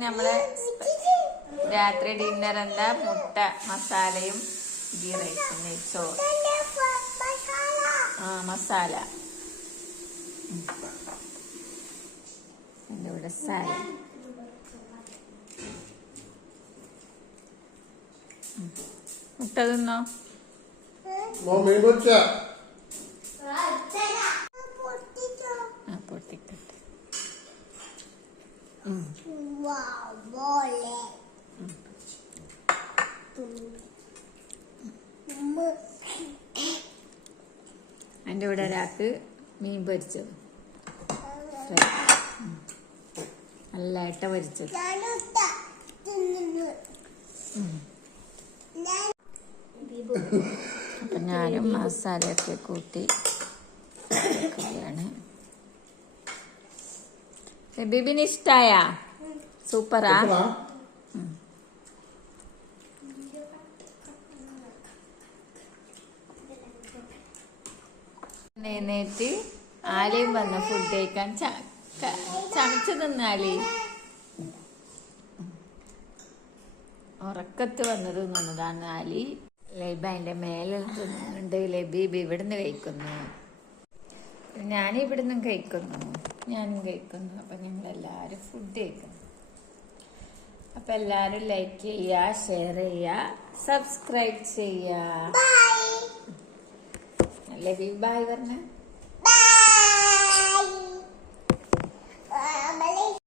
നമ്മളെ രാത്രി ഡിന്നർ എന്താ? മുട്ട മസാലയും ഗീ റൈസും നെയ്ച്ചോറ്. മസാല എൻ്റെ ഇവിടെ സാലഡ്. മുട്ട തിന്നോ? പൊട്ടിക്കട്ടെ. എൻ്റെ ഇവിടെ ഒരാൾക്ക് മീൻ പൊരിച്ചത്, നല്ലതായിട്ട് പൊരിച്ചത്. അപ്പൊ ഞാനും മസാലയൊക്കെ കൂട്ടി ബീബിന് ഇഷ്ടായ? സൂപ്പറാ. നേറ്റ് ആലയും വന്ന ഫുഡ് കഴിക്കാൻ ചമച്ചു നിന്നാലി ഉറക്കത്ത് വന്നത് നിന്നതാണ് ആലി. ലൈബ അതിന്റെ മേലെ തിന്നുന്നുണ്ട്. ലബീബ് ഇവിടുന്ന് കഴിക്കുന്നു, ഞാനിവിടുന്നും കഴിക്കുന്നു, ഞാനും കഴിക്കുന്നു. അപ്പൊ ഞങ്ങളെല്ലാരും ഫുഡ് കഴിക്കുന്നു. അപ്പൊ എല്ലാരും ലൈക്ക് ചെയ്യുക, ഷെയർ ചെയ്യുക, സബ്സ്ക്രൈബ് ചെയ്യുക. ലബീബ് ബായ് പറഞ്ഞ